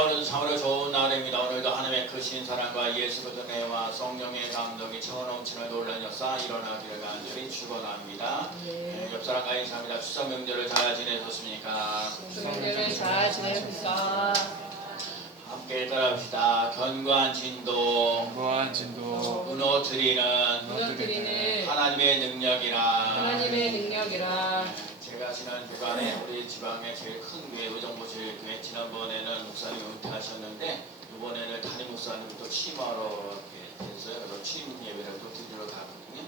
오늘도 참으로 좋은 날입니다. 오늘도 하나님의 크신 사랑과 예수 그리스도의 은혜와 성령의 감동이 채워넘치는 놀라운 역사 일어나기를 간절히 축원합니다. 옆 사람과 인사합니다. 추석 명절을 잘 지내셨습니까? 추석 명절을 잘 지내셨습니까? 함께 따라합시다. 견고한 진도, 무너뜨리는 하나님의 능력이라. 제가 지난 주간에 우리 지방의 제일 큰 교회 의정부실 교회 지난번에는 목사님이 은퇴하셨는데 이번에는 담임 목사님이 또 취임하러 됐어요. 그래서 취임 예배를 또 드리러 가거든요.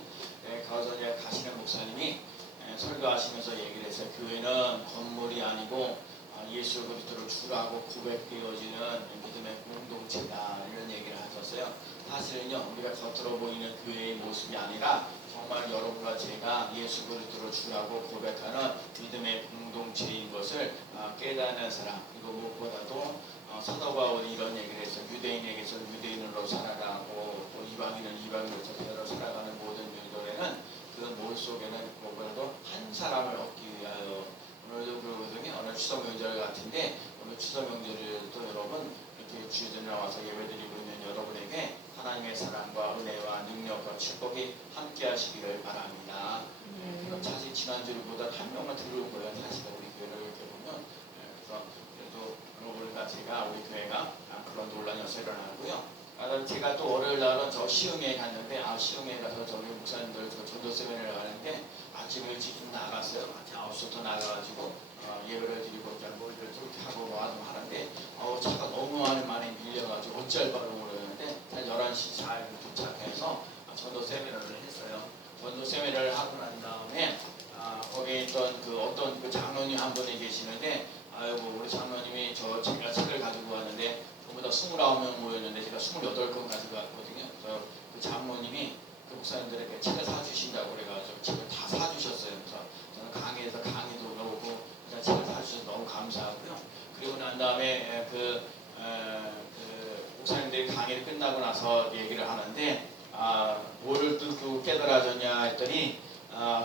가서 이제 가시는 목사님이 설교하시면서 얘기를 했어요. 교회는 건물이 아니고 예수 그리스도를 주라고 고백되어지는 믿음의 공동체다, 이런 얘기를 하셨어요. 사실은요, 우리가 겉으로 보이는 교회의 모습이 아니라 정말 여러분과 제가 예수 그리스도를 주라고 고백하는 믿음의 공동체인 것을 깨닫는 사람, 그리고 무엇보다도 사도 바울이 이런 얘기를 했어요. 유대인에게서 유대인으로 살아가고 또 이방인은 이방인으로서 그대로 살아가는 모든 일들에는 그 몰 속에는 무엇보다도 한 사람을 얻기 위하여. 오늘도 그러거든요. 오늘 추석 명절 같은데 오늘 추석 명절에도 여러분 이렇게 주일에 나와서 예배드리고 있는 여러분에게 하나님의 사랑과 은혜와 능력과 축복이 함께 하시기를 바랍니다. 사실 지난주보다 한 명만 들어온 거예요. 사실 우리 교회를 이렇게 보면. 그래서 그래도 여러분과 제가 우리 교회가 그런 놀라운 역사가 일어나고요. 제가 또 월요일 날은 저 시흥에 갔는데 시흥에 가서 저기 목사님들 저 전도 세미나를 가는데 아침 일찍 나갔어요. 아침 9시부터 나가가지고 예배를 드리고 뭘를 좀 하고 하는데 차가 너무 많이 밀려가지고 어찌할 바를 모르겠는데 한 11시 잘 도착해서 전도 세미나를 했어요. 전도 세미나를 하고 난 다음에 거기에 있던 어떤 장로님 한 분이 계시는데 우리 장로님이 제가 책을 가지고 왔는데 전부 다 29명 모였는데 제가 28권 가지고 왔거든요. 그래서 그 장로님이 그 목사님들에게 책을 사주신다고 그래가지고 책을 다 사주셨어요. 그래서 저는 강의에서 강의도 나오고 그냥 책을 사주셔서 너무 감사하고요. 그리고 난 다음에 그 목사님들이 강의를 끝나고 나서 얘기를 하는데 뭐를 또 깨달아졌냐 했더니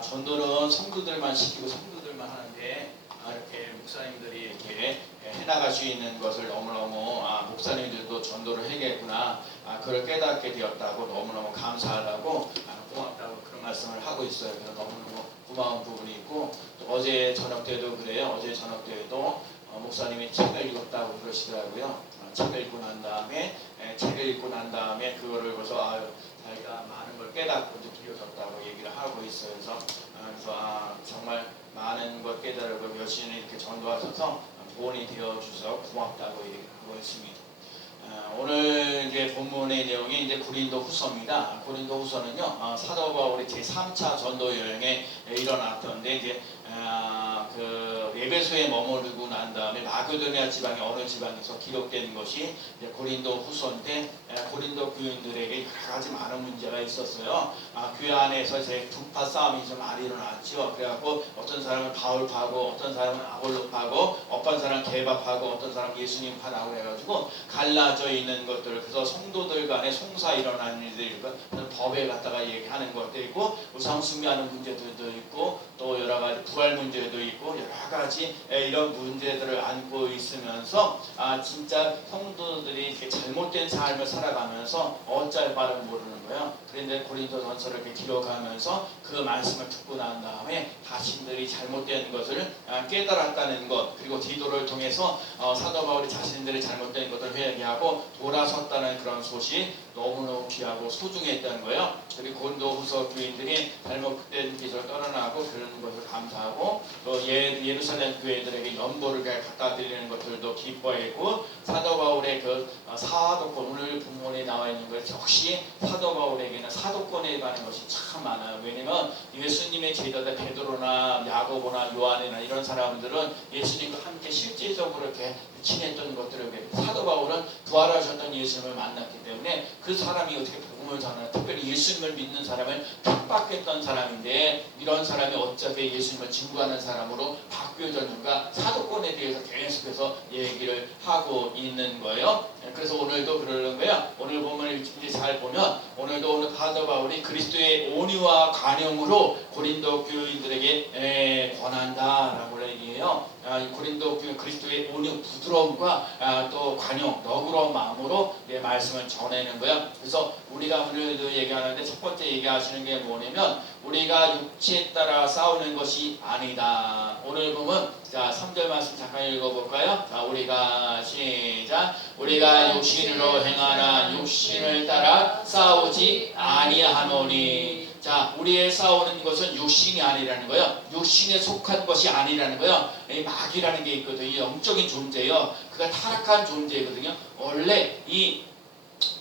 전도는 성도들만 시키고 성도들만 하는데 이렇게 목사님들이 이렇게 해나갈 수 있는 것을 너무너무 목사님들도 전도를 해야겠구나, 그걸 깨닫게 되었다고 너무너무 감사하다고 고맙다고 그런 말씀을 하고 있어요. 그래서 너무너무 고마운 부분이 있고, 또 어제 저녁 때도 그래요. 어제 저녁 때도 목사님이 책을 읽었다고 그러시더라고요. 책을 읽고 난 다음에 그거를 보고서 자기가 많은 걸 깨닫고 느껴졌다고 얘기를 하고 있어요. 그래서 정말 많은 걸 깨달고 열심히 이렇게 전도하셔서 보온이 되어 주셔서 고맙다고 얘기하고 있습니다. 오늘 이제 본문의 내용이 이제 고린도 후서입니다. 고린도 후서는요, 사도 바울이 제 3차 전도 여행에 일어났던데 이제 그 에베소에 머무르고 난 다음에 마게도니아 지방의 어느 지방에서 기록된 것이 이제 고린도 후서인데, 고린도 교인들에게 여러 가지 많은 문제가 있었어요. 교회 안에서 이제 분파 싸움이 좀 많이 일어났죠. 그래갖고 어떤 사람은 바울파고, 어떤 사람은 아볼로파고, 어떤 사람은 개바파고, 어떤 사람은 예수님파라고 해가지고 갈라져 있는 것들, 그래서 성도들 간에 송사 일어나는 일들, 법에 갖다가 얘기하는 것도 있고, 우상 숭배하는 문제들도 있고, 또 여러 가지 부활 문제도 있고, 여러 가지 이런 문제들을 안고 있으면서 진짜 성도들이 이렇게 잘못된 삶을 살아가면서 어쩔 바를 모르는 거예요. 그런데 고린도전서를 이렇게 기록하면서 그 말씀을 듣고 난 다음에 자신들이 잘못된 것을 깨달았다는 것, 그리고 디도를 통해서 사도 바울이 자신들이 잘못된 것을 회개하고 돌아섰다는 그런 소식 너무너무 귀하고 소중했다는 거예요. 그리고 고린도후서 교인들이 잘못된 길을 떠나고 그런 것을 감사하고, 또 예루살렘 교회들에게 연보를 갖다 드리는 것들도 기뻐했고, 사도 바울의 그 사도권, 오늘 본문에 나와 있는 것 역시 사도 바울에게는 사도권에 관한 것이 참 많아요. 왜냐면 예수님의 제자들 베드로나 야고보나 요한이나 이런 사람들은 예수님과 함께 실제적으로 이렇게 친했던 것들을, 사도 바울은 부활하셨던 예수님을 만났기 때문에 그 사람이 어떻게 복음을 전하는, 특별히 예수님을 믿는 사람을 핍박했던 사람인데, 이런 사람이 어차피 예수님을 증거하는 사람으로 바뀌어졌는가, 사도권에 대해서 계속해서 대해서 얘기를 하고 있는 거예요. 그래서 오늘도 그러는 거예요. 오늘 보면 이제 잘 보면 오늘 사도 바울이 그리스도의 온유와 관용으로 고린도 교인들에게 권한다라고 얘기해요. 고린도 교인 그리스도의 온유 부드러움과 또 관용 너그러운 마음으로 말씀을 전하는 거예요. 그래서 우리가 오늘도 얘기하는데 첫 번째 얘기하시는 게 뭐냐면 우리가 육체에 따라 싸우는 것이 아니다. 오늘 보면 자 3절 말씀 잠깐 읽어볼까요? 자 우리가 시작. 우리가 육신으로 행하나 육신을 따라 싸우지 아니하노니. 자 우리의 싸우는 것은 육신이 아니라는 거예요. 육신에 속한 것이 아니라는 거예요. 이 마귀라는 게 있거든요. 영적인 존재예요. 그가 타락한 존재거든요. 원래 이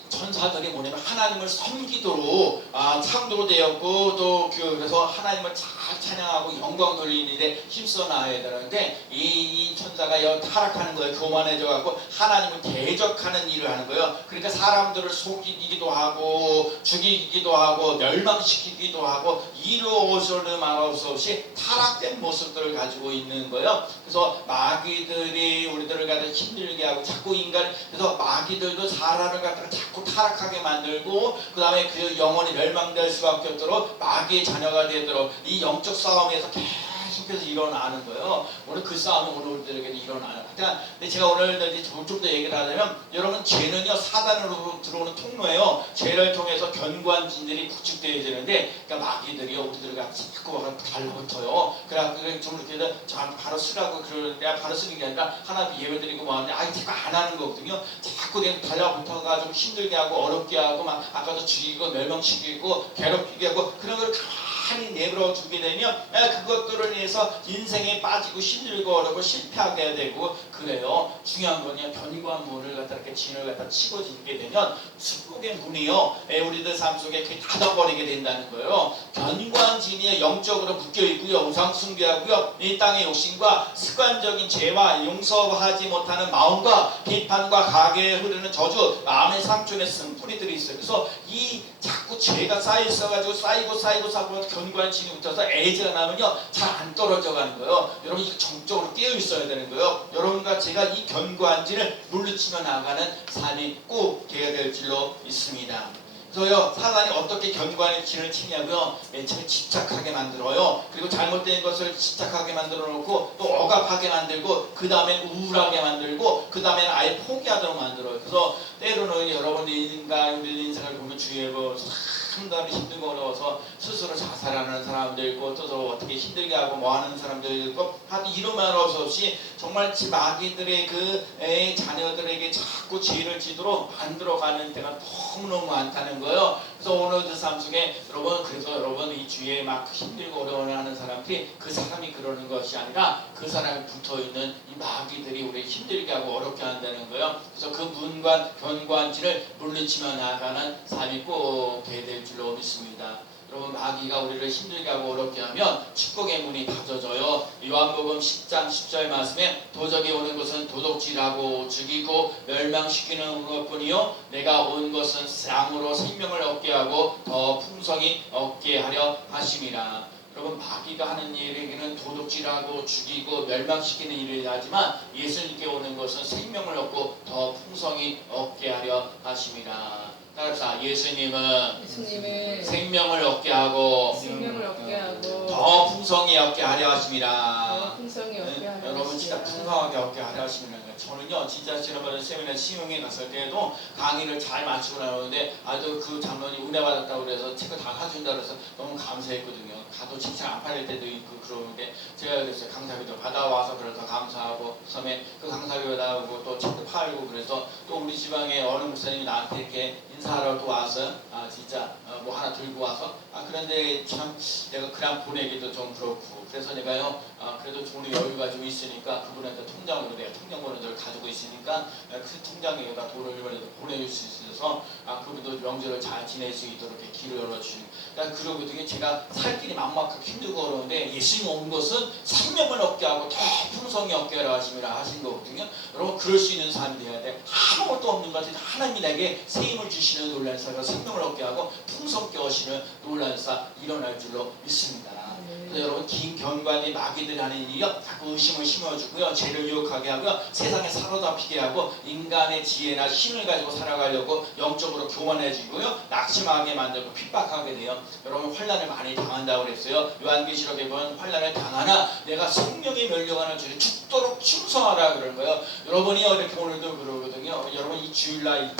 천사들이 뭐냐면 하나님을 섬기도록 창조로 되었고 또 그래서 하나님을 잘 찬양하고 영광 돌리는 일에 힘써 나가야 되는데 이 천사가 타락하는 거예요. 교만해져 갖고 하나님을 대적하는 일을 하는 거예요. 그러니까 사람들을 속이기도 하고 죽이기도 하고 멸망시키기도 하고 이루어서는 말할 수 없이 타락된 모습들을 가지고 있는 거예요. 그래서 마귀들이 우리들을 갖다 힘들게 하고 자꾸 그래서 마귀들도 사람을 갖다가 자꾸 타락하게 만들고 그 다음에 그 영혼이 멸망될 수밖에 없도록 마귀의 자녀가 되도록 이 영적 싸움에서 계속해서 일어나는 거예요. 오늘 그 싸움은 오늘 우리들에게도 일어나는 거예요. 근데 제가 오늘 이제 좀 더 얘기를 하자면 여러분 죄는요 사단으로 들어오는 통로예요. 죄를 통해서 견고한 진들이 구축되어야 되는데 그러니까 마귀들이요 우리들을 자꾸 달라붙어요. 그래갖고 좀 이렇게 바로 쓰라고 그러는데 바로 쓰는 게 아니라 하나님 예배드리고 뭐 하는데 자꾸 안 하는 거거든요. 자꾸 그냥 달라붙어가지고 힘들게 하고 어렵게 하고 막 아까도 죽이고 멸망시키고 괴롭히게 하고 그런 걸 가만히 내버려 두게 되면 그것들을 위해서 인생에 빠지고 힘들고 어렵고 실패하게 되고 그래요. 중요한 거냐 견고한 문을 갖다 이렇게 진을 갖다 치고 짓게 되면 축복의 문이요 우리들 삶 속에 그게 닫아버리게 된다는 거예요. 견고한 진이 영적으로 묶여 있고요 우상 숭배하고요 이 땅의 욕심과 습관적인 죄와 용서하지 못하는 마음과 비판과 가게에 흐르는 저주 마음의 상처에 쓴뿌리들이 있어요. 그래서 이 자꾸 죄가 쌓여 있어가지고 쌓이고 견고한 진이 붙어서 애지가 나면요 잘 안 떨어져 가는 거예요. 여러분 이거 정적으로 깨어 있어야 되는 거예요. 여러분과 제가 이 견고한 진을 물리치며 나가는 삶이 꼭 되어야 될 줄로 있습니다. 그래서요 사단이 어떻게 견고한 진을 치냐고요 맨 처음에 집착하게 만들어요. 그리고 잘못된 것을 집착하게 만들어 놓고 또 억압하게 만들고 그 다음엔 우울하게 만들고 그 다음에는 아예 포기하도록 만들어요. 그래서 때로는 여러분의 인생을 보면 주위에 상당히 힘들고 어려워서 스스로 자살하는 사람들 있고 또 어떻게 힘들게 하고 뭐 하는 사람들 있고 하여튼 이런 말 없이 정말 마귀들의 그 자녀들에게 자꾸 죄를 지도록 만들어가는 때가 너무너무 많다는 거예요. 그래서 오늘의 삶 속에 여러분 이 주위에 막 힘들고 어려워하는 사람들이 그 사람이 그러는 것이 아니라 그 사람이 붙어있는 이 마귀들이 우리를 힘들게 하고 어렵게 한다는 거예요. 그래서 그 문관 견고한 진을 물리치며 나아가는 삶이 꼭 돼야 될 줄로 믿습니다. 여러분 마귀가 우리를 힘들게 하고 어렵게 하면 축복의 문이 닫아져요. 요한복음 10장 10절 말씀에 도적이 오는 것은 도둑질하고 죽이고 멸망시키는 것뿐이요 내가 온 것은 쌍으로 생명을 얻게 하고 더 풍성히 얻게 하려 하심이라. 여러분 마귀가 하는 일에게는 도둑질하고 죽이고 멸망시키는 일을 하지만 예수님께 오는 것은 생명을 얻고 더 풍성히 얻게 하려 하심이라. 따라서 예수님은 생명을 얻게 하고 더 풍성히 얻게 하려 하심이라. 여러분 진짜 풍성하게 얻게 하려 하심이라. 저는요 진짜 지난번에 세미나 시흥에 갔을 때에도 강의를 잘 마치고 나오는데 아주 그 장로님 은혜 받았다고 그래서 책을 다 사준다 그래서 너무 감사했거든요. 가도 칭찬 안 팔릴 때도 있고 그러는데 제가 그랬어요. 강사비도 받아와서 그래서 감사하고 처음에 그 강사비 받아오고 또 책도 팔고 그래서 또 우리 지방에 어느 목사님이 나한테 이렇게 인사하러 또 와서 진짜 뭐 하나 들고 와서 그런데 참 내가 그냥 보내기도 좀 그렇고 그래서 내가요 그래도 돈의 여유가 좀 있으니까 그분한테 통장으로 내가 통장번호를 가지고 있으니까 그 통장에다 돈을 보내줄 수 있어서 그분도 명절을 잘 지낼 수 있도록 이렇게 길을 열어주시고 그러니까 그러거든요. 제가 살 길이 막막하고 힘들고 어려운데 예수님 온 것은 생명을 얻게 하고 더 풍성히 얻게 하라 하심이라 하신 거거든요. 여러분 그럴 수 있는 삶이 돼야 돼. 아무것도 없는 것 같아도 하나님이 내게 새 힘을 주시는 놀라운 사가 생명을 얻게 하고 풍성케 하시는 놀라운 사 일어날 줄로 믿습니다. 그래서 여러분 긴 경관이 마귀들이 하는 일이요 자꾸 의심을 심어주고요 죄를 유혹하게 하고요 세상에 사로잡히게 하고 인간의 지혜나 힘을 가지고 살아가려고 영적으로 교만해지고요 낙심하게 만들고 핍박하게 돼요. 여러분 환난을 많이 당한다고 그랬어요. 요한계시록에 보면 환난을 당하나 내가 생명이 멸려가는 줄에 죽도록 충성하라 그런 거예요. 여러분이 이렇게 오늘도 그러거든요. 여러분 이 주일날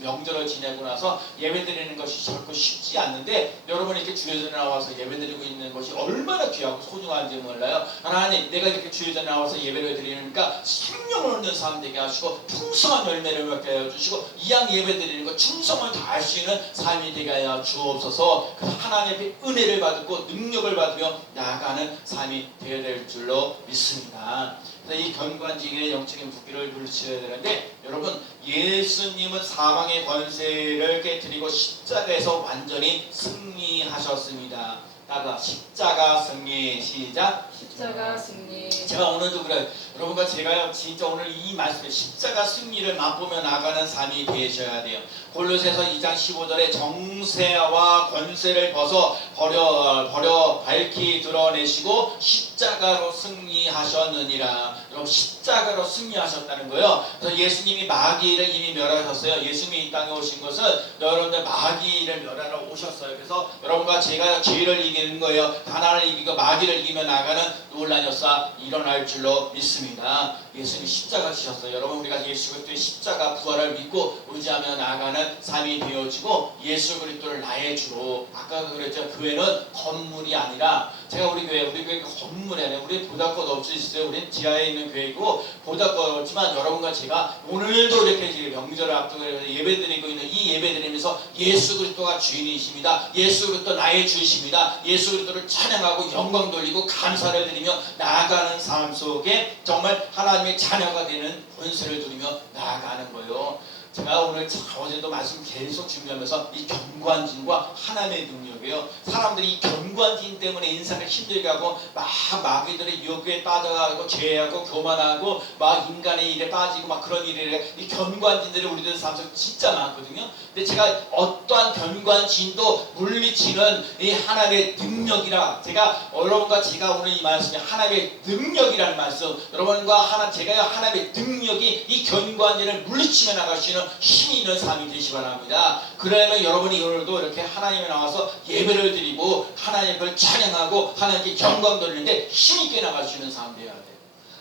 명절을 지내고 나서 예배드리는 것이 결코 쉽지 않는데 여러분이 이렇게 주일에 나와서 예배드리고 있는 것이 얼마나 귀하고 소중한지 몰라요. 하나님 내가 이렇게 주일에 나와서 예배를 드리니까 생명을 얻는 삶 되게 하시고 풍성한 열매를 맺게 해주시고 이양 예배드리는 것 충성을 다할 수 있는 삶이 되게 하여 주옵소서. 그래서 하나님의 은혜를 받고 능력을 받으며 나아가는 삶이 되어야 될 줄로 믿습니다. 그래서 이 견관징의 영적인 붓기를 물리쳐야 되는데 여러분 예수님은 사망의 권세를 깨뜨리고 십자가에서 완전히 승리하셨습니다. 따라 십자가 승리 시작. 십자가 승리. 제가 오늘도 그래요. 여러분과 제가 진짜 오늘 이 말씀에 십자가 승리를 맛보며 나가는 삶이 되셔야 돼요. 골로새서 2장 15절에 정세와 권세를 버려 밝히 드러내시고 십자가로 승리하셨느니라. 여러분 십자가로 승리하셨다는 거예요. 그래서 예수님이 마귀를 이미 멸하셨어요. 예수님이 이 땅에 오신 것은 여러분들 마귀를 멸하러 오셨어요. 그래서 여러분과 제가 죄를 이기는 거예요. 가난을 이기고 마귀를 이기며 나가는 놀란 역사 일어날 줄로 믿습니다. 예수님이 십자가 지셨어요. 여러분 우리가 예수 그리스도의 십자가 부활을 믿고 의지하며 나아가는 삶이 되어지고 예수 그리스도를 나의 주로 아까도 그랬죠. 교회는 건물이 아니라 제가 우리 교회가 건물이 아니라 우리 보잘것 없이 있어요. 우리는 지하에 있는 교회이고 보잘것 없지만 여러분과 제가 오늘도 이렇게 명절을 앞두고 예배드리고 있는 이 예배드리면서 예수 그리스도가 주인이십니다. 예수 그리스도 나의 주이십니다. 예수 그리스도를 찬양하고 영광 돌리고 감사를 드리며 나아가는 삶 속에 정말 하나님의 자녀가 되는 권세를 누리며 나아가는 거예요. 제가 오늘 어제도 말씀 계속 준비하면서 이 견관진과 하나님의 능력이에요. 사람들이 이 견관진 때문에 인생을 힘들게 하고 막 마귀들의 유혹에 빠져가고 죄하고 교만하고 막 인간의 일에 빠지고 막 그런 일에 이 견관진들이 우리들 삶 속에 진짜 많거든요. 근데 제가 어떠한 견관진도 물리치는 이 하나님의 능력이라 제가 여러분과 제가 오늘 이 말씀이 하나님의 능력이라는 말씀 여러분과 제가 하나님의 능력이 이 견관진을 물리치며 나갈 수 있는 힘이 있는 삶이 되시기 바랍니다. 그러면 여러분이 오늘도 이렇게 하나님에 나와서 예배를 드리고 하나님을 찬양하고 하나님께 영광 돌리는데 힘있게 나갈 수 있는 삶 되어야 돼요.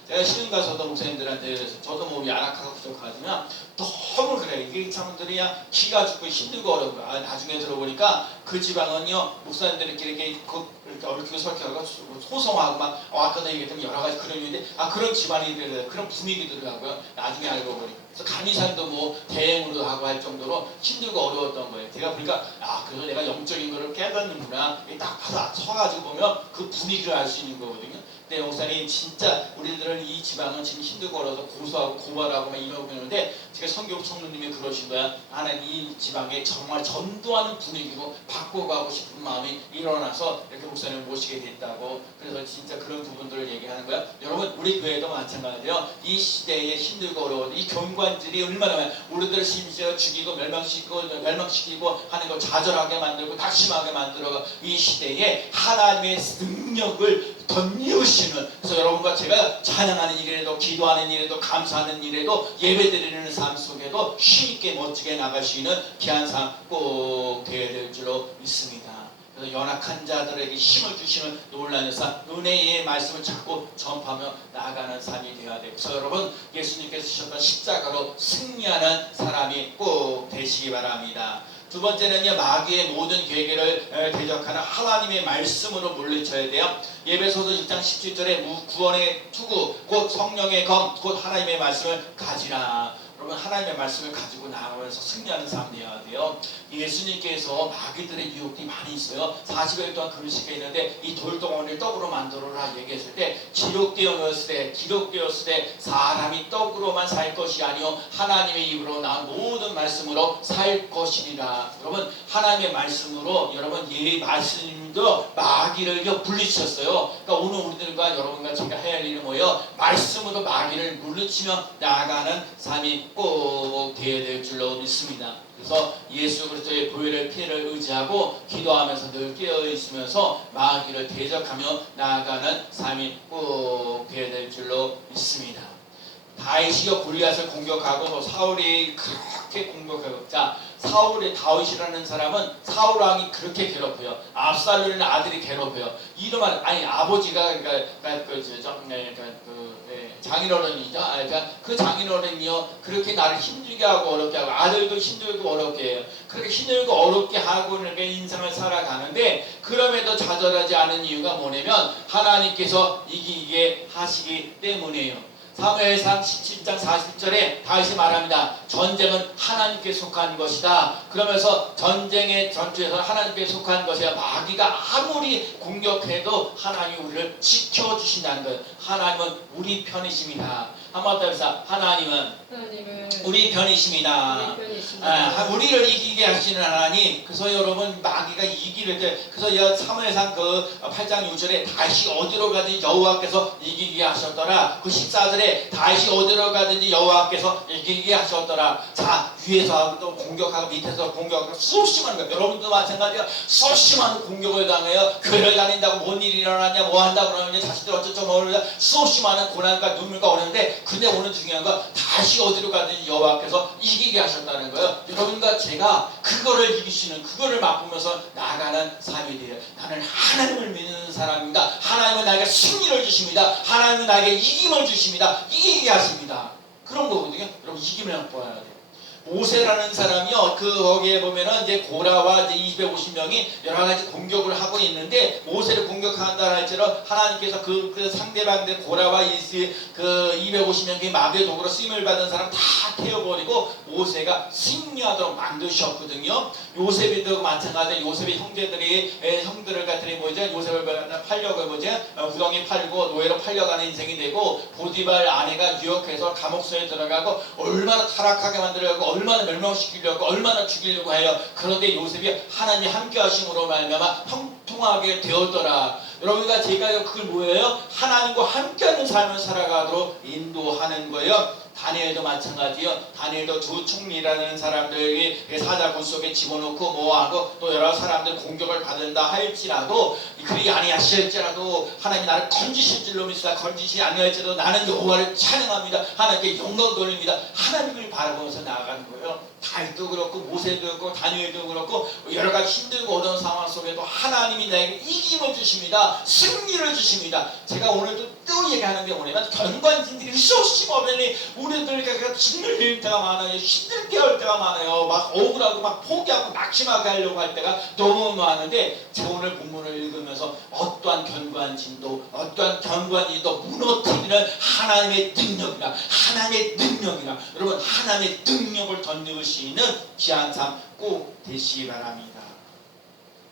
제가 시흥 가서도 목사님들한테 저도 몸이 안락하고 부족하지만 너무 그래요. 이게 사람들이야 키가 죽고 힘들고 어렵고 나중에 들어보니까 그 지방은요 목사님들끼리 이렇게 얽히고 설키하고 소송하고 막 아까도 얘기했던 여러 가지 그런 일인데 그런 집안이 그런 분위기더라고요. 나중에 알고 보니까. 그래서 간이산도 뭐 대행으로 하고 할 정도로 힘들고 어려웠던 거예요. 제가 보니까 그래서 내가 영적인 거를 깨닫는구나. 딱 봐서 서가지고 보면 그 분위기를 알 수 있는 거거든요. 근데 목사님 진짜 우리들은 이 지방은 지금 힘들고 어려서 고소하고 고발하고 막 이러고 있는데 제가 성교 총무님이 그러신 거야. 나는 이 지방에 정말 전도하는 분위기고 바꿔가고 싶은 마음이 일어나서 이렇게 목사님을 모시게 됐다고. 그래서 진짜 그런 부분들을 얘기하는 거야. 여러분 우리 교회도 마찬가지예요. 이 시대에 힘들고 어려워 이 경관들이 얼마나 많아요. 우리들을 심지어 죽이고 멸망시키고 하는 거 좌절하게 만들고 낙심하게 만들어 이 시대에 하나님의 능력을 덧이으시는 그래서 여러분과 제가 찬양하는 일에도 기도하는 일에도 감사하는 일에도 예배드리는 삶 속에도 힘있게 멋지게 나갈 수 있는 귀한 삶 꼭 되어야 될 줄로 믿습니다. 그래서 연약한 자들에게 힘을 주시는 놀라운 역사 은혜의 말씀을 자꾸 전파하며 나아가는 삶이 되어야 돼요. 그래서 여러분 예수님께서 주셨던 십자가로 승리하는 사람이 꼭 되시기 바랍니다. 두 번째는요 마귀의 모든 계획을 대적하는 하나님의 말씀으로 물리쳐야 돼요. 예배소서 6장 17절에 구원의 투구 곧 성령의 검 곧 하나님의 말씀을 가지라. 여러분 하나님의 말씀을 가지고 나아가면서 승리하는 삶 되어야 돼요. 예수님께서 마귀들의 유혹이 많이 있어요. 40일 동안 금식해 있는데 이 돌덩어리를 떡으로 만들어라 얘기했을 때 기록되었을 때 사람이 떡으로만 살 것이 아니요 하나님의 입으로 나온 모든 말씀으로 살 것이니라. 있습니다. 여러분 하나님의 말씀으로 여러분 이 말씀도 마귀를 물리쳤어요. 그러니까 오늘 우리들과 여러분과 제가 해야 할 일은 뭐예요? 말씀으로 마귀를 물리치며 나아가는 삶이 꼭 되어야 될 줄로 믿습니다. 그래서 예수 그리스도의 보혈의 피를 의지하고 기도하면서 늘 깨어 있으면서 마귀를 대적하며 나아가는 삶이 꼭 되어야 될 줄로 믿습니다. 다윗이가 골리앗을 공격하고 사울이 그렇게 공격하고, 자 다윗이라는 사람은 사울 왕이 그렇게 괴롭혀요. 압살롬의 아들이 괴롭혀요. 이러면 아니 아버지가 장인어른이죠. 그 장인어른이요 그렇게 나를 힘들게 하고 어렵게 하고 아들도 힘들고 어렵게 해요. 그렇게 힘들고 어렵게 하고 이렇게 인생을 살아가는데 그럼에도 좌절하지 않은 이유가 뭐냐면 하나님께서 이기게 하시기 때문이에요. 사무엘상 17장 40절에 다윗이 말합니다. 전쟁은 하나님께 속한 것이다. 그러면서 전쟁의 전투에서 하나님께 속한 것이야. 마귀가 아무리 공격해도 하나님이 우리를 지켜주신다는 것. 하나님은 우리 편이십니다. 한번 더 해서 하나님은 우리 편이십니다. 우리를 이기게 하시는 하나님. 그래서 여러분 마귀가 이기를 때 그래서 사무엘상 그 8장 6절에 다윗이 어디로 가든지 여호와께서 이기게 하셨더라. 그 14절에 다윗이 어디로 가든지 여호와께서 이기게 하셨더라. 자 위에서 또 공격하고 밑에서 공격하고 수없이 많은 거예요. 여러분도 마찬가지야. 수없이 많은 공격을 당해요. 교회를 다닌다고 뭔 일이 일어났냐 뭐 한다고 그러느냐 자식들 어쩌고 모르냐 수없이 많은 고난과 눈물과 어려운데 근데 오늘 중요한 건 다시 어디로 가든지 여호와께서 이기게 하셨다는 거예요. 여러분과 제가 그거를 이기시는 그거를 맛보면서 나아가는 삶이 돼요. 나는 하나님을 믿는 사람입니다. 하나님은 나에게 승리를 주십니다. 하나님은 나에게 이김을 주십니다. 이기게 하십니다. 그런 거거든요. 여러분 이김을 맛보아야 돼요. 모세라는 사람이요, 거기에 보면은 이제 고라와 이제 250명이 여러 가지 공격을 하고 있는데 모세를 공격한다 할지라도 하나님께서 그 상대방들 고라와 그 250명이 마귀의 도구로 쓰임을 받은 사람 다 태워버리고 모세가 승리하도록 만드셨거든요. 요셉도 마찬가지로 요셉의 형들을 갖더니 뭐죠? 요셉을 팔려고 뭐죠? 구덩이 팔고 노예로 팔려가는 인생이 되고 보디발 아내가 유혹해서 감옥소에 들어가고 얼마나 타락하게 만들려고 얼마나 멸망시키려고 얼마나 죽이려고 해요. 그런데 요셉이 하나님이 함께 하심으로 말미암아 형통하게 되었더라. 여러분과 제가 그걸 뭐예요? 하나님과 함께하는 삶을 살아가도록 인도하는 거예요. 다니엘도 마찬가지요. 다니엘도 두 총리라는 사람들이 사자굴 속에 집어넣고 뭐하고 또 여러 사람들 공격을 받는다 할지라도 그리 아니하실지라도 하나님 나를 건지실 줄로 믿습니다. 건지시 아니할지라도 나는 여호와를 찬양합니다. 하나님께 영광 돌립니다. 하나님을 바라보면서 나아가는 거예요. 다윗도 그렇고 모세도 그렇고 다니엘도 그렇고 여러 가지 힘들고 어려운 상황 속에도 하나님이 나에게 이김을 주십니다. 승리를 주십니다. 제가 오늘도 또 얘기하는 게 뭐냐면 견관진들이 수없이 보면은 우리들과 힘들 때가 많아요. 힘들게 할 때가 많아요. 막 억울하고 막 포기하고 낙심하게 하려고 할 때가 너무 많은데 제가 오늘 본문을 읽으면서 어떠한 견관진도 어떠한 견관진도 무너뜨리는 하나님의 능력이라 하나님의 능력이라 여러분 하나님의 능력을 덧입을 수 있는 귀한 삶 꼭 되시기 바랍니다.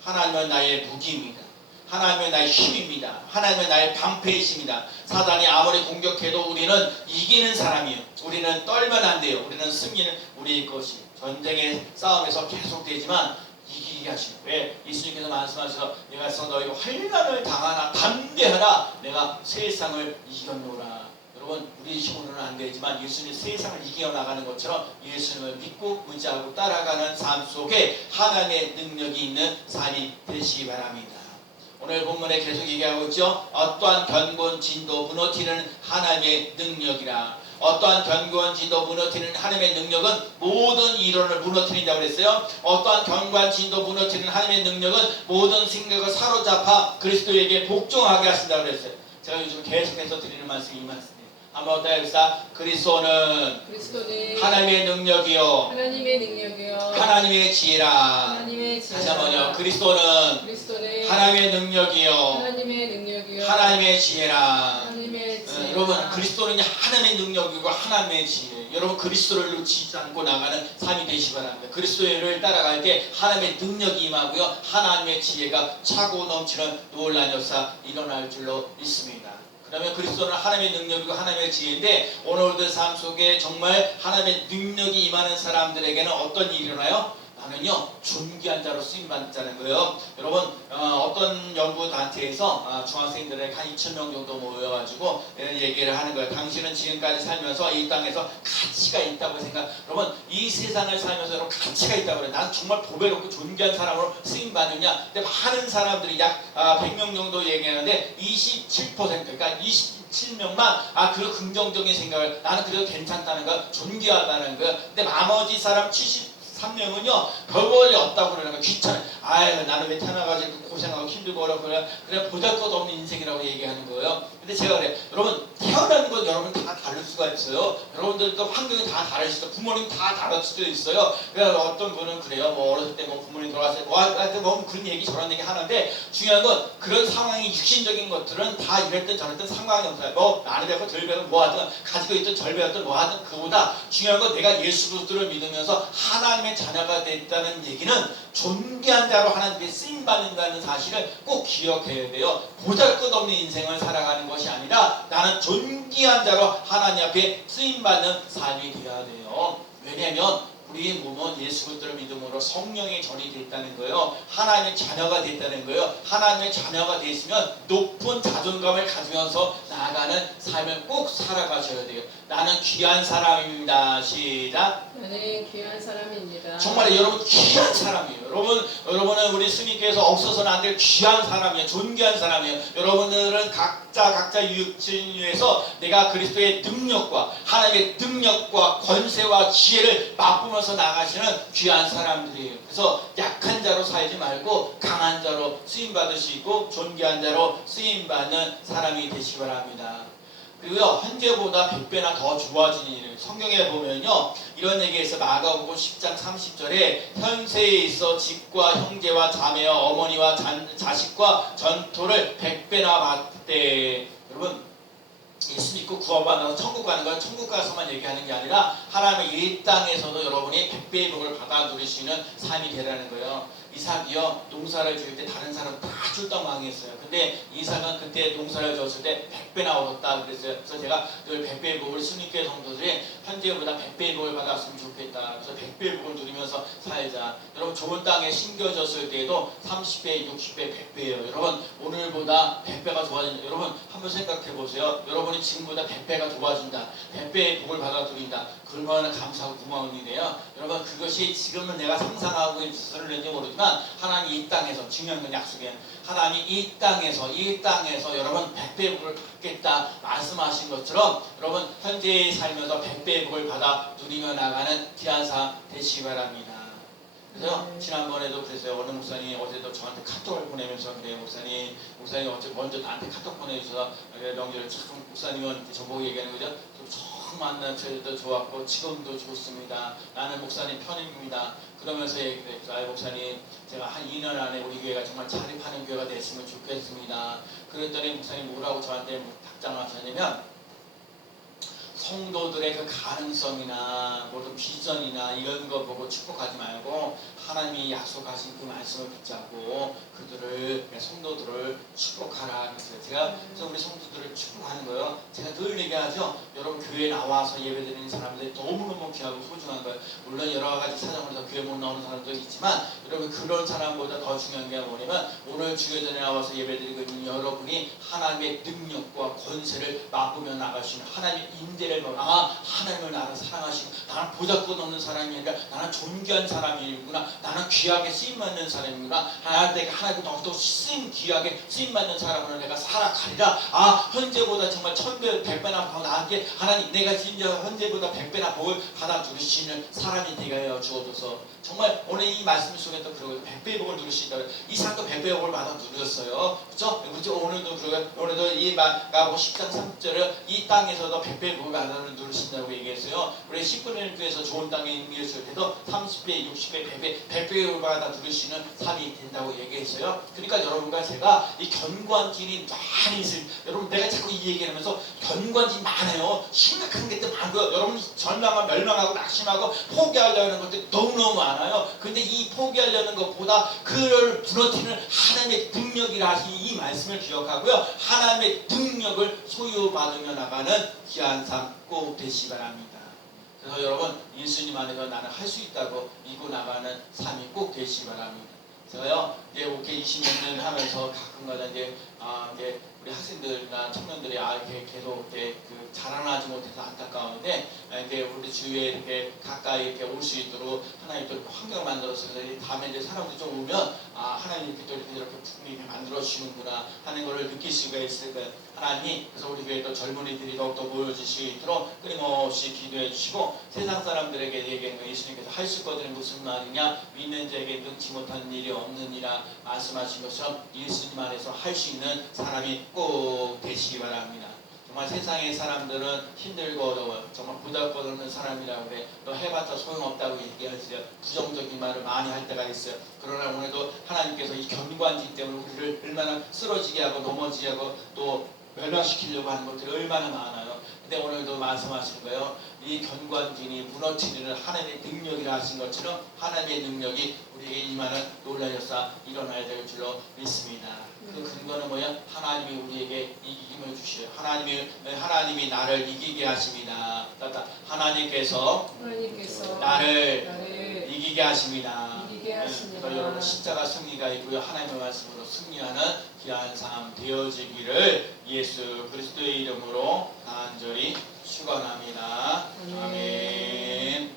하나님은 나의 무기입니다. 하나님은 나의 힘입니다. 하나님은 나의 방패이십니다. 사단이 아무리 공격해도 우리는 이기는 사람이에요. 우리는 떨면 안 돼요. 우리는 승리는 우리의 것이에요. 전쟁의 싸움에서 계속되지만 이기게 하시는 왜? 예수님께서 말씀하셔서 내가 너희가 환난을 당하나 담대하라 내가 세상을 이겼노라. 여러분 우리 힘으로는 안 되지만 예수님이 세상을 이겨나가는 것처럼 예수님을 믿고 의지하고 따라가는 삶 속에 하나님의 능력이 있는 삶이 되시기 바랍니다. 오늘 본문에 계속 얘기하고 있죠. 어떠한 견고한진도 무너뜨리는 하나님의 능력이라. 어떠한 견고한진도 무너뜨리는 하나님의 능력은 모든 이론을 무너뜨린다고 그랬어요. 어떠한 견고한진도 무너뜨리는 하나님의 능력은 모든 생각을 사로잡아 그리스도에게 복종하게 하신다고 그랬어요. 제가 요즘 계속해서 드리는 말씀이 이 말씀이에요. 한번 더 해봅시다. 그리스도는 하나님의 능력이요 하나님의 지혜라. 다시 한번요. 그리스도는 하나님의 능력이요 하나님의 지혜라. 여러분 그리스도는 하나님의 능력이고 하나님의 지혜. 여러분 그리스도를 놓치지 않고 나가는 삶이 되시기 바랍니다. 그리스도를 따라갈 때 하나님의 능력이 임하고요 하나님의 지혜가 차고 넘치는 놀라운 역사 일어날 줄로 믿습니다. 그러면 그리스도는 하나님의 능력이고 하나님의 지혜인데 오늘들 삶 속에 정말 하나님의 능력이 임하는 사람들에게는 어떤 일이 일어나요? 나는요 존귀한 자로 쓰임받자는 거예요. 여러분 어떤 연구 단체에서 중학생들에게 한 2,000명 정도 모여가지고 얘기를 하는 거예요. 당신은 지금까지 살면서 이 땅에서 가치가 있다고 생각. 여러분 이 세상을 살면서 여러분 가치가 있다고 그래. 난 정말 보배롭고 존귀한 사람으로 쓰임받느냐. 근데 많은 사람들이 약 100명 정도 얘기하는데 27% 그러니까 27명만 그 긍정적인 생각을 나는 그래도 괜찮다는 거 존귀하다는 거. 근데 나머지 사람 73명은요 별볼이 없다고 그러는 거야. 귀찮아. 아유 나는 왜 태어나가지고 고생하고 힘들고 어렵고 그래 보잘것없는 인생이라고 얘기하는 거예요. 근데 제가 그래 여러분 태어나는 건 여러분 다 다를 수가 있어요. 여러분들도 환경이 다 다를 수 있어요. 부모님 다 다를 수도 있어요. 그래서 어떤 분은 그래요. 뭐 어렸을 때 뭐 부모님 돌아가셨어요. 뭐 그런 얘기 저런 얘기 하는데 중요한 건 그런 상황이 육신적인 것들은 다 이랬든 저랬든 상관이 없어요. 뭐 나는 배고 덜 배고 뭐 하든 가지고 있든 절 배웠든 뭐 하든 그보다 중요한 건 내가 예수 그리스도를 믿으면서 하나님의 자녀가 됐다는 얘기는 존귀한 자로 하나님께 쓰임받는다는 사실을 꼭 기억해야 돼요. 보잘것없는 인생을 살아가는 것이 아니라 나는 존귀한 자로 하나님 앞에 쓰임받는 삶이 되어야 돼요. 왜냐하면 우리의 몸은 예수 그리스도를 믿음으로 성령의 전이 됐다는 거예요. 하나님의 자녀가 됐다는 거예요. 하나님의 자녀가 되시면 높은 자존감을 가지면서 나아가는 삶을 꼭 살아가셔야 돼요. 나는 귀한 사람입니다. 시작. 나는 귀한 사람입니다. 정말 여러분 귀한 사람이에요. 여러분은 우리 스님께서 없어서는 안 될 귀한 사람이에요. 존귀한 사람이에요. 여러분들은 각자 육신에서 내가 그리스도의 능력과 하나님의 능력과 권세와 지혜를 맛보면서 나가시는 귀한 사람들이에요. 그래서 약한 자로 살지 말고 강한 자로 쓰임 받으시고 존귀한 자로 쓰임 받는 사람이 되시기 바랍니다. 그리고요 현재보다 100배나 더 좋아지는 일을 성경에 보면요 이런 얘기에서 마가복음 10장 30절에 현세에 있어 집과 형제와 자매와 어머니와 자식과 전토를 100배나 받대. 여러분 예수 믿고 구원받아서 천국 가는 건 천국 가서만 얘기하는 게 아니라 하나님의 이 땅에서도 여러분이 100배의 복을 받아 누리시는 삶이 되라는 거예요. 이삭이요 농사를 지을 때 다른 사람 다 쫄딱 망했어요. 근데 이삭은 그때 농사를 지었을 때 100배나 얻었다 그랬어요. 그래서 제가 늘 100배의 복을 스님께 성도들이 현재보다 100배의 복을 받았으면 좋겠다. 그래서 100배의 복을 누리면서 살자. 여러분 좋은 땅에 심겨졌을 때에도 30배, 60배, 100배예요. 여러분 오늘보다 100배가 좋아진다. 여러분 한번 생각해 보세요. 여러분이 지금보다 100배가 좋아진다. 100배의 복을 받아 누린다. 얼마나 감사하고 고마운 일이에요. 여러분 그것이 지금은 내가 상상하고 있을지 모르지만 하나님 이 땅에서 중요한 건 약속이에요. 하나님이 이 땅에서 여러분 100배의 복을 받겠다 말씀하신 것처럼 여러분 현재에 살면서 100배의 복을 받아 누리며 나가는 귀한 삶 되시기 바랍니다. 그래서 지난번에도 그랬어요. 어느 목사님이 어제도 저한테 카톡을 보내면서 그래요. 목사님 어제 먼저 나한테 카톡 보내주셔서 명절 참 목사님은 저보고 얘기하는 거죠. 만난 저희도 좋았고 지금도 좋습니다. 나는 목사님 편입니다. 그러면서 얘기했어요. 목사님 제가 한 2년 안에 우리 교회가 정말 자립하는 교회가 됐으면 좋겠습니다. 그랬더니 목사님 뭐라고 저한테 답장을 하셨냐면 성도들의 그 가능성이나 모든 비전이나 이런 거 보고 축복하지 말고 하나님이 약속하신 그 말씀을 붙잡고 그들을 성도들을 축복하라. 그래서 제가 그래서 우리 성도들을 축복하는 거예요. 제가 늘 얘기하죠. 여러분 교회에 나와서 예배드리는 사람들이 너무너무 귀하고 소중한 거예요. 물론 여러 가지 사정으로 교회 못 나오는 사람도 있지만 여러분 그런 사람보다 더 중요한 게 뭐냐면 오늘 주교전에 나와서 예배드리고 있는 여러분이 하나님의 능력과 권세를 맛보며 나가시는 하나님의 인재를 하나님을 나를 사랑하시고 나는 보잘것없는 사람이 아니라 나는 존귀한 사람이구나. 나는 귀하게 쓰임받는 사람이구나. 하나님 더욱더 귀하게 쓰임받는 사람으로 내가 살아가리라. 현재보다 정말 1000배 100배나 더 나게 하나님 내가 진짜 현재보다 100배나 복을 받아 누리시는 사람이 되게 하여 주옵소서. 정말 오늘 이 말씀 속에 또 그러고 100배의 복을 누리시다. 이삭도 100배의 복을 받아 누렸어요. 그렇죠? 오늘도 그러고 오늘도 이 마가복음 10장 3절을 이 땅에서도 100배의 복을 받아 누리신다고 얘기했어요. 우리 10분의 1교에서 좋은 땅에 있을 때도 30배, 60배, 100배의 복을 받아 누리시는 삶이 된다고 얘기했어요. 그러니까 여러분과 제가 이 견고한진이 많이 있을 여러분 내가 자꾸 이 얘기하면서 견고한진 많아요. 심각한 게 또 많고요. 여러분 절망하고 멸망하고 낙심하고 포기하려는 것들이 너무너무 많아요. 근데 이 포기하려는 것보다 그를 무너뜨리는 하나님의 능력이라 하신 이 말씀을 기억하고요. 하나님의 능력을 소유받으며 나가는 귀한 삶 꼭 되시기 바랍니다. 그래서 여러분 예수님 안에서 나는 할 수 있다고 이고 나가는 삶이 꼭 되시기 바랍니다. 그래서요 이제 오케이 20몇 년 하면서 가끔가다 이제 우리 학생들이나 청년들이 이렇게 계속 이렇게 자라나지 못해서 안타까운데 이제 우리 주위에 이렇게 가까이 이렇게 올 수 있도록 하나님 또 환경을 만들어서 다음에 이제 사람들이 좀 오면 하나님 이렇게 또 이렇게 분위기 만들어 주시는구나 하는 것을 느낄 수가 있을 거예요. 하나님이 그래서 우리 교회 또 젊은이들이 더욱더 모여질 수 있도록 끊임없이 기도해 주시고 세상 사람들에게 얘기하는 거 예수님께서 할 수 있거든 무슨 말이냐 믿는 자에게 능치 못한 일이 없느니라 말씀하신 것처럼 예수님 안에서 할 수 있는 사람이 꼭 되시기 바랍니다. 정말 세상의 사람들은 힘들고 어려워요. 정말 보잘것없는 사람이라고 그래. 너 해봤자 소용없다고 얘기하세요. 부정적인 말을 많이 할 때가 있어요. 그러나 오늘도 하나님께서 이 견관지 때문에 우리를 얼마나 쓰러지게 하고 넘어지게 하고 또 멸망시키려고 하는 것들이 얼마나 많아요. 근데 오늘도 말씀하시는 거예요. 이 견관진이 무너지는 하나님의 능력이라 하신 것처럼 하나님의 능력이 우리에게 임하는 놀라운 역사 일어나야 될 줄로 믿습니다. 그 근거는 뭐야? 하나님이 우리에게 이김을 주셔요. 하나님이 나를 이기게 하십니다. 하나님께서 나를 이기게 하십니다. 그래서 여러분 십자가 승리가 있고요. 하나님의 말씀으로 승리하는 귀한 삶 되어지기를 예수 그리스도의 이름으로 간절히 축원합니다. 아멘.